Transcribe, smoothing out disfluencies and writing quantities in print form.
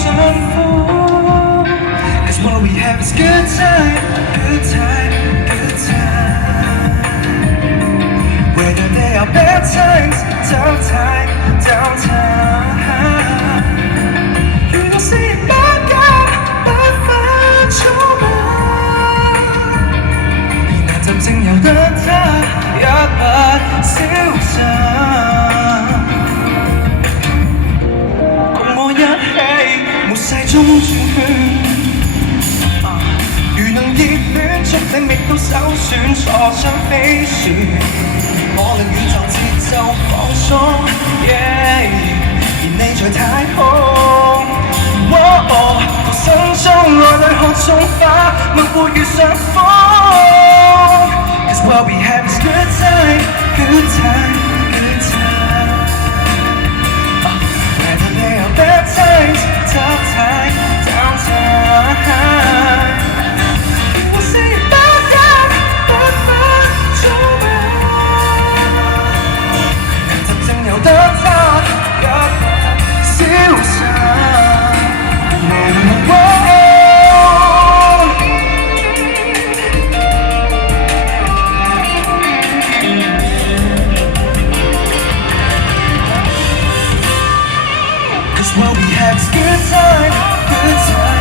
幸福。Cause what we have is good time, good time, good time. Whether they are bad times, down time, down time. You don't see it back out, but find your mind。而那陣正由得他一筆消失。末世中轉圈，如能熱戀，速領覓到首選，坐上飛船，我令宇宙節奏放鬆，而你在太空。逃生中愛侶看送花，沒會遇上風。Cause what we have is good time, good time, good time. Whether they are bad times, tough time, down time. You will see it back out, but find your mind。那陣正由得他一筆消失。Cause what we have is good time, good time.